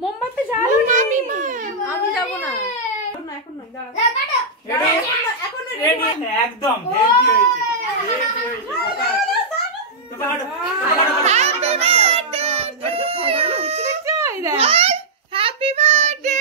মোমবাতি জ্বালো আমি যাব না এখন নয় একদম হ্যাপি বার্থডে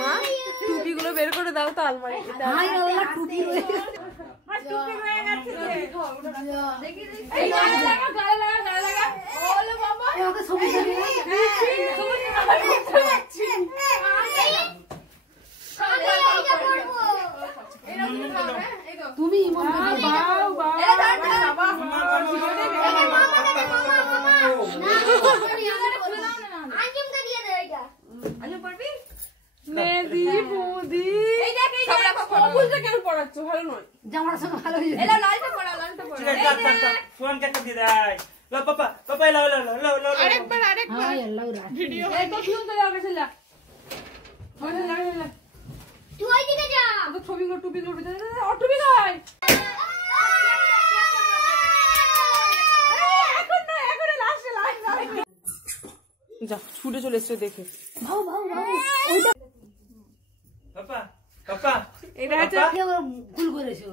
মা টুপিগুলো বের করে দাও তো আলমারিতে টুপি হয়ে গেছে তুমি মেদি বুদি কেন পড়াচ্ছ ভালো নয় জামাটা সঙ্গে ভালো হয়ে যাবে লালটা পড়া ফোন কেটে দিয়ে দেয় লো পাপা পাপা লো আরেকবার ভিডিও এই তো ফোন তো লাগা ছিল তুই ওই দিকে যা তো টুপি ভিতরে ও টুপি কই এখন লাস্ট যা ছুটে চলে এসেছে দেখে ভাও ওইটা পাপা এটা হচ্ছে ভুল করেছো